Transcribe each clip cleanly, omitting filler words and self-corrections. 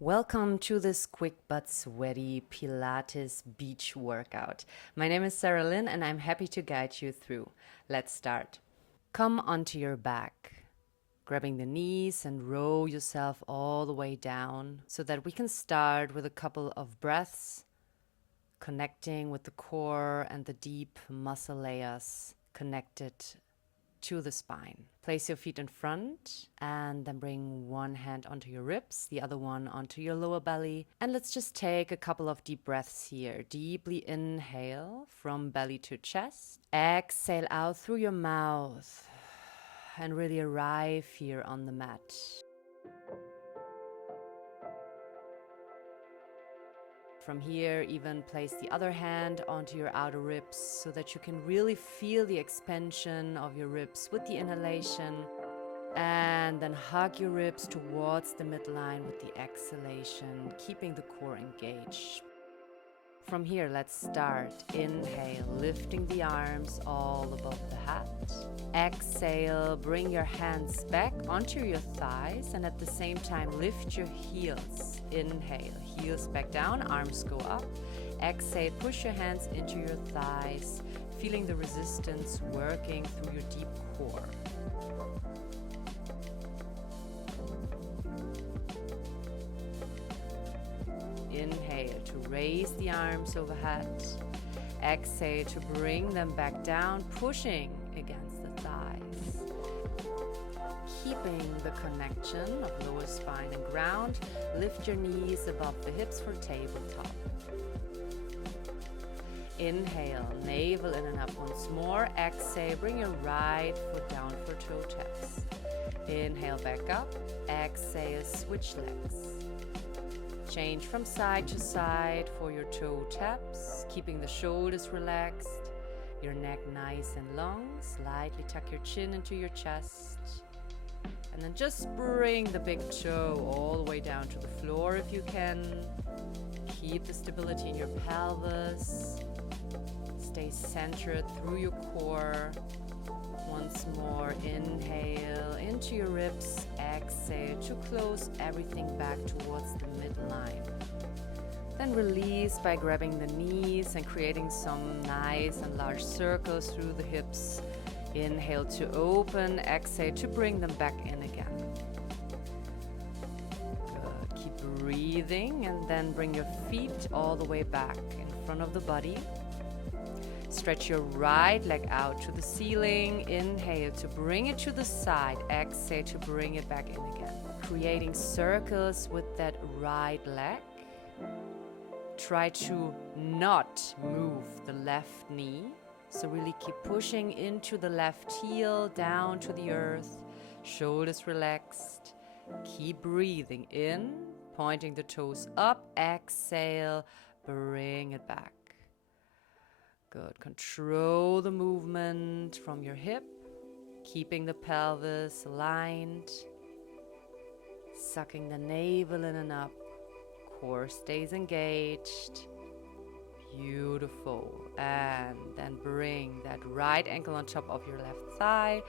Welcome to this quick but sweaty Pilates beach workout. My name is Sara Lyn and I'm happy to guide you through. Let's start. Come onto your back, grabbing the knees and roll yourself all the way down so that we can start with a couple of breaths, connecting with the core and the deep muscle layers connected to the spine. Place your feet in front and then bring one hand onto your ribs, the other one onto your lower belly. And let's just take a couple of deep breaths here. Deeply inhale from belly to chest. Exhale out through your mouth and really arrive here on the mat. From here, even place the other hand onto your outer ribs so that you can really feel the expansion of your ribs with the inhalation. And then hug your ribs towards the midline with the exhalation, keeping the core engaged. From here, let's start. Inhale, lifting the arms all above the head. Exhale, bring your hands back onto your thighs and at the same time lift your heels. Inhale, heels back down, arms go up. Exhale, push your hands into your thighs, feeling the resistance working through your deep core. Inhale to raise the arms overhead. Exhale to bring them back down, pushing against the thighs. Keeping the connection of lower spine and ground, lift your knees above the hips for tabletop. Inhale, navel in and up once more. Exhale, bring your right foot down for toe taps. Inhale, back up. Exhale, switch legs. Change from side to side for your toe taps, keeping the shoulders relaxed, your neck nice and long. Slightly tuck your chin into your chest. And then just bring the big toe all the way down to the floor if you can. Keep the stability in your pelvis. Stay centered through your core. Once more, inhale into your ribs, exhale to close everything back towards the midline. Then release by grabbing the knees and creating some nice and large circles through the hips. Inhale to open, exhale to bring them back in again. Good. Keep breathing and then bring your feet all the way back in front of the body. Stretch your right leg out to the ceiling. Inhale to bring it to the side. Exhale to bring it back in again. Creating circles with that right leg. Try to not move the left knee. So really keep pushing into the left heel, down to the earth. Shoulders relaxed. Keep breathing in, pointing the toes up. Exhale, bring it back. Good. Control the movement from your hip, keeping the pelvis aligned, sucking the navel in and up. Core stays engaged. Beautiful. And then bring that right ankle on top of your left thigh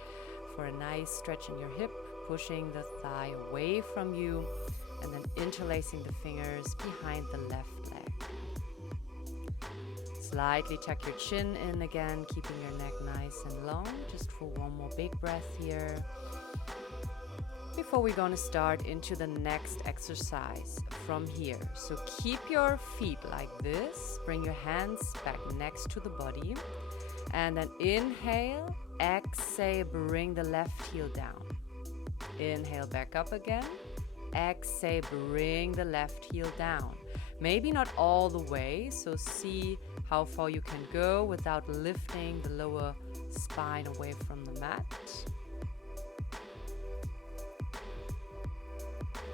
for a nice stretch in your hip, pushing the thigh away from you, and then interlacing the fingers behind the left leg. Slightly tuck your chin in again, keeping your neck nice and long, just for one more big breath here. Before we're going to start into the next exercise from here. So keep your feet like this, bring your hands back next to the body, and then inhale, exhale, bring the left heel down. Inhale, back up again. Exhale, bring the left heel down. Maybe not all the way, so see how far you can go without lifting the lower spine away from the mat.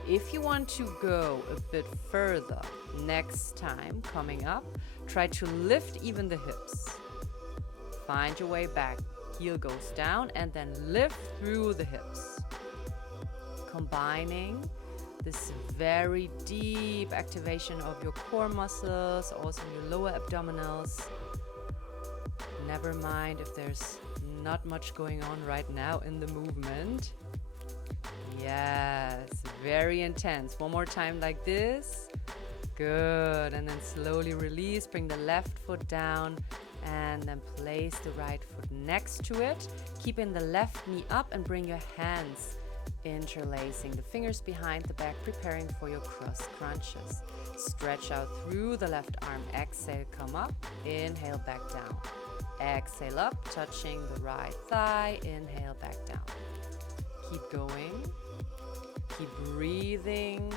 If you want to go a bit further next time coming up, try to lift even the hips. Find your way back. Heel goes down and then lift through the hips. Combining this very deep activation of your core muscles, also your lower abdominals. Never mind if there's not much going on right now in the movement. Yes, very intense. One more time like this. Good. And then slowly release. Bring the left foot down and then place the right foot next to it. Keeping the left knee up and bring your hands interlacing the fingers behind the back, preparing for your cross crunches. Stretch out through the left arm. Exhale, come up. Inhale, back down. Exhale up, touching the right thigh. Inhale, back down. Keep going. Keep breathing.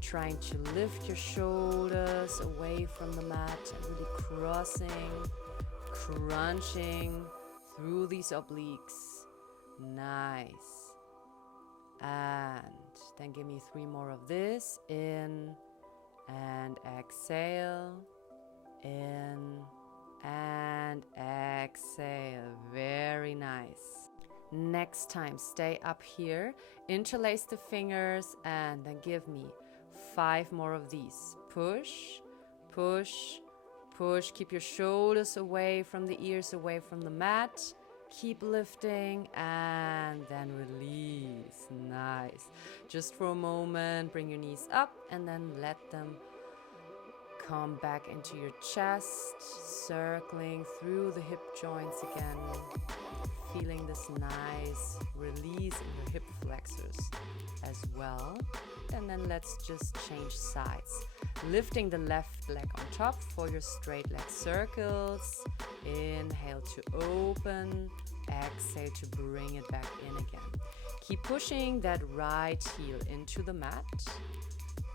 Trying to lift your shoulders away from the mat and really crossing, crunching through these obliques. Nice. And then give me 3 more of this. In and exhale. In and exhale. Very nice. Next time, stay up here. Interlace the fingers and then give me 5 more of these. Push, push, push. Keep your shoulders away from the ears, away from the mat. Keep lifting and then release. Nice. Just for a moment, bring your knees up and then let them come back into your chest, circling through the hip joints again. Feeling this nice release in your hip flexors as well. And then let's just change sides. Lifting the left leg on top for your straight leg circles. Inhale to open. Exhale to bring it back in again. Keep pushing that right heel into the mat.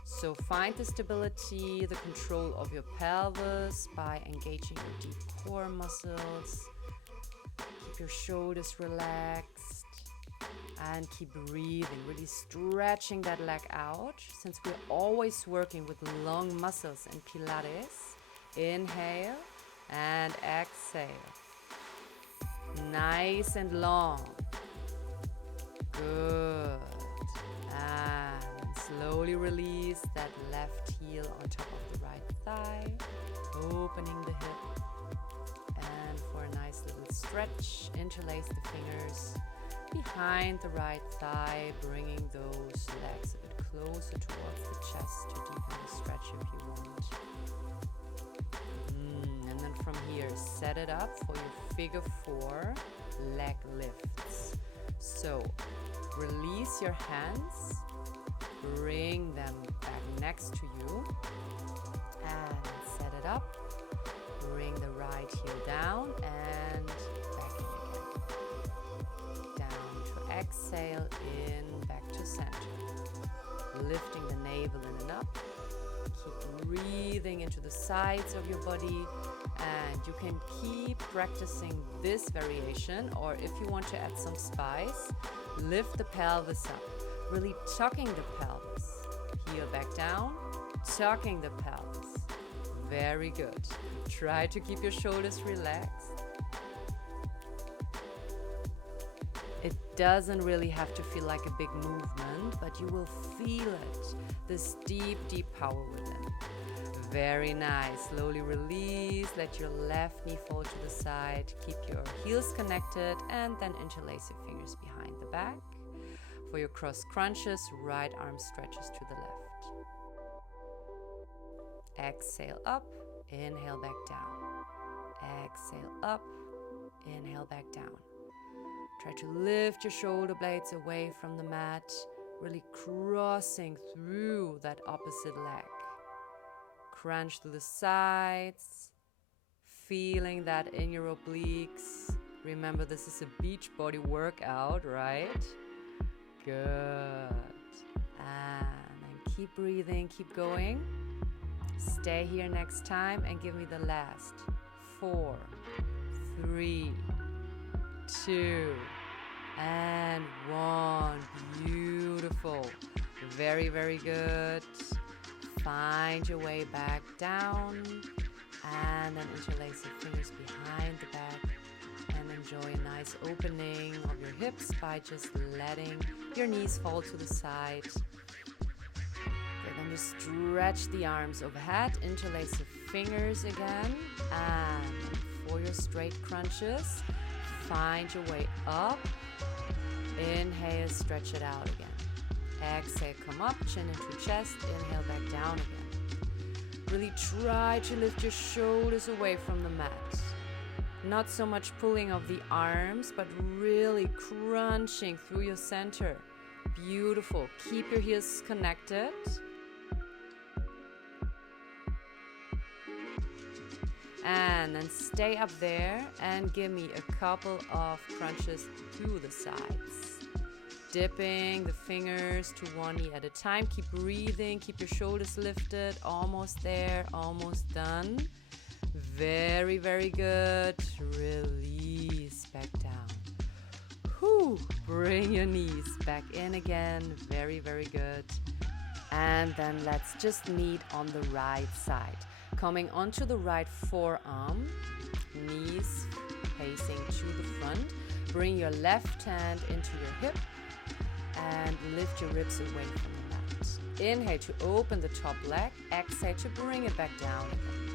So find the stability, the control of your pelvis by engaging your deep core muscles. Keep your shoulders relaxed and keep breathing, really stretching that leg out since we're always working with long muscles in Pilates. Inhale and exhale. Nice and long. Good. And slowly release that left heel on top of the right thigh, opening the hip. And for a nice little stretch, interlace the fingers behind the right thigh, bringing those legs a bit closer towards the chest to deepen the stretch if you want. And then from here, set it up for your figure 4 leg lifts. So release your hands, bring them back next to you, and set it up. Bring the right heel down and back in again. Down to exhale, in, back to center. Lifting the navel in and up. Keep breathing into the sides of your body, and you can keep practicing this variation, or if you want to add some spice, lift the pelvis up, really tucking the pelvis. Heel back down, tucking the pelvis. Very good. Try to keep your shoulders relaxed. It doesn't really have to feel like a big movement, but you will feel it, this deep, deep power within. Very nice. Slowly release. Let your left knee fall to the side. Keep your heels connected and then interlace your fingers behind the back. For your cross crunches, right arm stretches to the left. Exhale up. Inhale back down. Exhale up. Inhale back down. Try to lift your shoulder blades away from the mat, really crossing through that opposite leg. Crunch to the sides, feeling that in your obliques. Remember, this is a Beachbody workout, right? Good. And then keep breathing, keep going. Stay here next time and give me the last 4, 3, 2, and 1. Beautiful. Very, very good. Find your way back down and then interlace your fingers behind the back and enjoy a nice opening of your hips by just letting your knees fall to the side. Okay, then you stretch the arms overhead, interlace your fingers again, and for your straight crunches, find your way up. Inhale, stretch it out again. Exhale, come up, chin into chest. Inhale, back down again. Really try to lift your shoulders away from the mat. Not so much pulling of the arms, but really crunching through your center. Beautiful. Keep your heels connected. And then stay up there and give me a couple of crunches through the sides. Dipping the fingers to one knee at a time. Keep breathing, keep your shoulders lifted. Almost there, almost done. Very, very good. Release back down. Whew. Bring your knees back in again. Very, very good. And then let's just meet on the right side. Coming onto the right forearm, knees facing to the front. Bring your left hand into your hip and lift your ribs away from the mat. Inhale to open the top leg. Exhale to bring it back down again.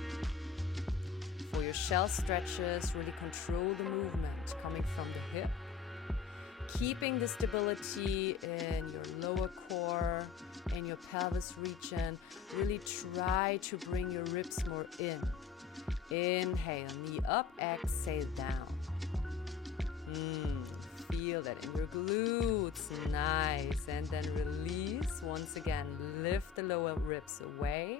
For your shell stretches, really control the movement coming from the hip. Keeping the stability in your lower core, in your pelvis region. Really try to bring your ribs more in. Inhale, knee up, exhale down. Feel that in your glutes, nice. And then release, once again, lift the lower ribs away.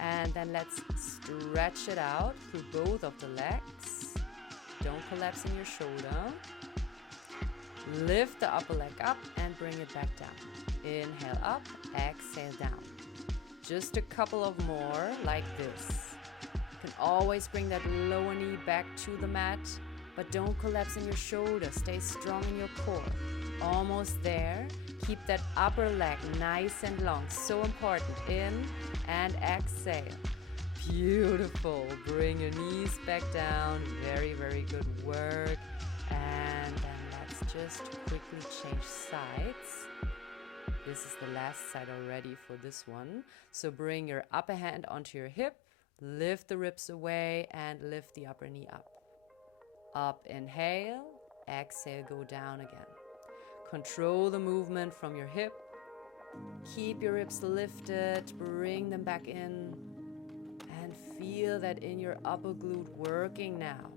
And then let's stretch it out through both of the legs. Don't collapse in your shoulder. Lift the upper leg up and bring it back down. Inhale up, exhale down. Just a couple of more like this. You can always bring that lower knee back to the mat, but don't collapse in your shoulder. Stay strong in your core. Almost there. Keep that upper leg nice and long. So important. In and exhale. Beautiful. Bring your knees back down. Very, very good work. And then let's just quickly change sides. This is the last side already for this one. So bring your upper hand onto your hip. Lift the ribs away and lift the upper knee up. Up, inhale. Exhale, go down again. Control the movement from your hip. Keep your ribs lifted. Bring them back in. And feel that in your upper glute working now.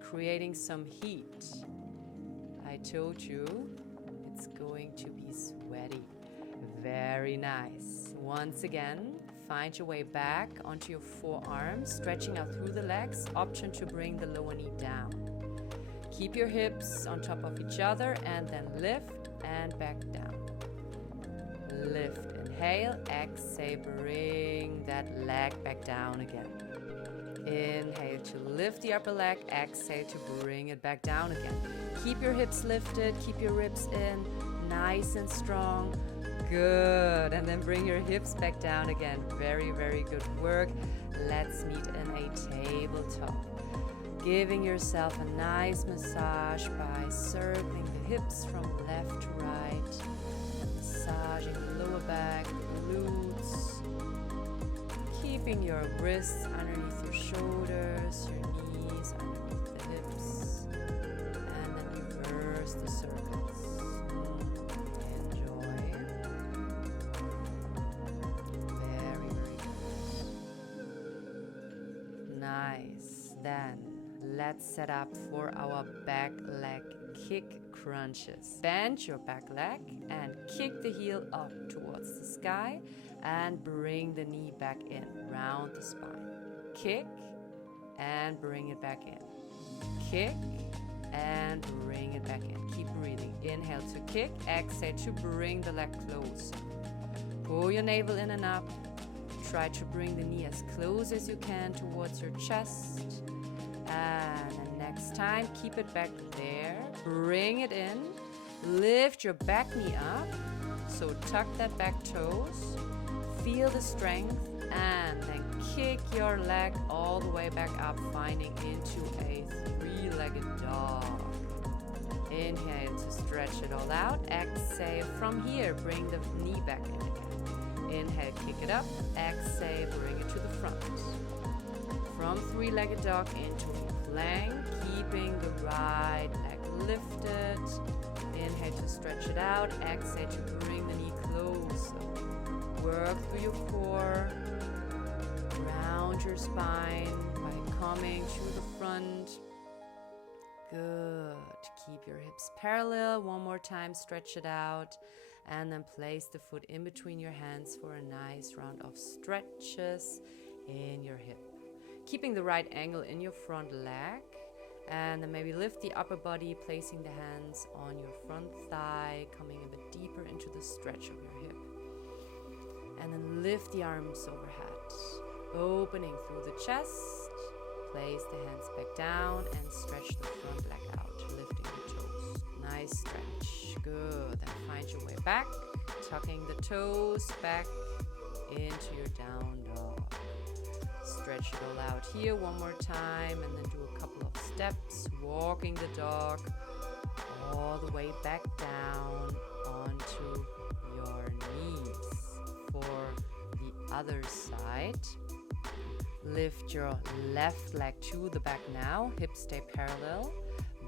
Creating some heat. I told you it's going to be sweaty. Very nice. Once again, find your way back onto your forearms, stretching out through the legs. Option to bring the lower knee down. Keep your hips on top of each other and then lift and back down. Lift, inhale, exhale, bring that leg back down again. Inhale to lift the upper leg, exhale to bring it back down again. Keep your hips lifted, keep your ribs in, nice and strong. Good. And then bring your hips back down again. Very, very good work. Let's meet in a tabletop. Giving yourself a nice massage by circling the hips from left to right. Massaging the lower back, the glutes. Keeping your wrists underneath your shoulders, your knees underneath the hips. And then reverse the circles. Enjoy. Very, very good. Nice. Then let's set up for our back leg kick crunches. Bend your back leg and kick the heel up towards the sky and bring the knee back in, round the spine. Kick and bring it back in. Kick and bring it back in. Keep breathing. Inhale to kick, exhale to bring the leg close. Pull your navel in and up. Try to bring the knee as close as you can towards your chest. And then next time, keep it back there. Bring it in. Lift your back knee up. So tuck that back toes. Feel the strength. And then kick your leg all the way back up, finding into a three-legged dog. Inhale to stretch it all out. Exhale from here. Bring the knee back in again. Inhale, kick it up. Exhale, bring it to the front. From three-legged dog into a plank, keeping the right leg lift it. Inhale to stretch it out. Exhale to bring the knee closer. Work through your core. Round your spine by coming to the front. Good. Keep your hips parallel. One more time, stretch it out. And then place the foot in between your hands for a nice round of stretches in your hip. Keeping the right angle in your front leg. And then maybe lift the upper body, placing the hands on your front thigh, coming a bit deeper into the stretch of your hip. And then lift the arms overhead, opening through the chest. Place the hands back down and stretch the front leg out, lifting the toes. Nice stretch. Good. Then find your way back, tucking the toes back into your down dog. Stretch it all out here one more time, and then do a couple of steps, walking the dog all the way back down onto your knees. For the other side, lift your left leg to the back now, hips stay parallel.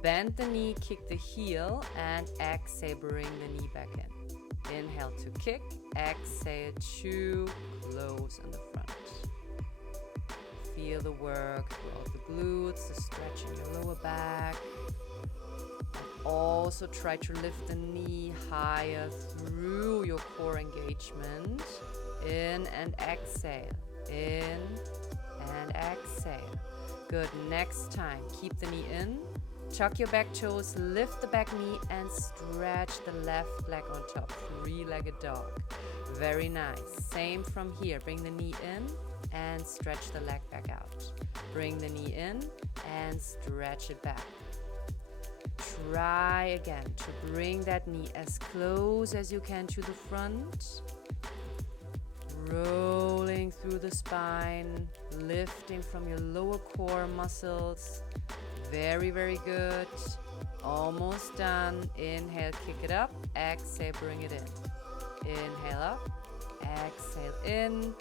Bend the knee, kick the heel, and exhale, bring the knee back in. Inhale to kick, exhale to close in the front. Feel the work throughout the glutes, the stretch in your lower back. And also try to lift the knee higher through your core engagement. In and exhale. In and exhale. Good. Next time, keep the knee in. Tuck your back toes, lift the back knee, and stretch the left leg on top. Three-legged dog. Very nice. Same from here. Bring the knee in and stretch the leg back out. Bring the knee in and stretch it back. Try again to bring that knee as close as you can to the front. Rolling through the spine, lifting from your lower core muscles. Very, very good. Almost done. Inhale, kick it up. Exhale, bring it in. Inhale up. Exhale in.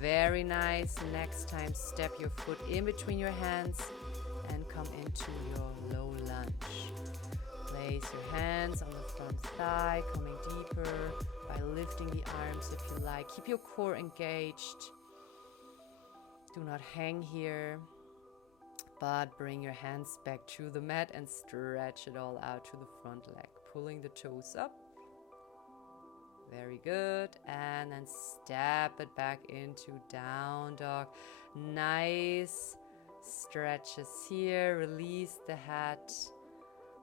Very nice. Next time, step your foot in between your hands and come into your low lunge. Place your hands on the front thigh, coming deeper by lifting the arms if you like. Keep your core engaged. Do not hang here, but bring your hands back to the mat and stretch it all out to the front leg. Pulling the toes up. Very good. And then step it back into down dog. Nice stretches here. Release the head.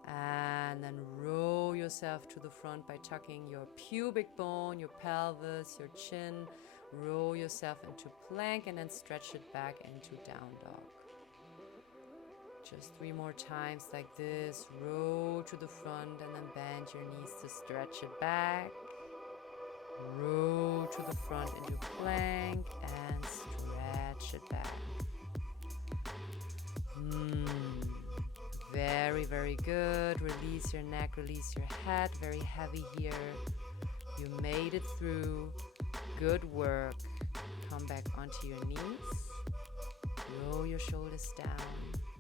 And then roll yourself to the front by tucking your pubic bone, your pelvis, your chin. Roll yourself into plank and then stretch it back into down dog. Just 3 more times like this. Roll to the front and then bend your knees to stretch it back. Roll to the front into plank and stretch it back. Very, very good. Release your neck, release your head. Very heavy here. You made it through. Good work. Come back onto your knees. Roll your shoulders down.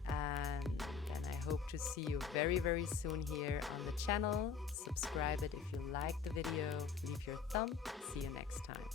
And then I hope to see you very, very soon here on the channel. Subscribe it if you like the video. Leave your thumb. See you next time.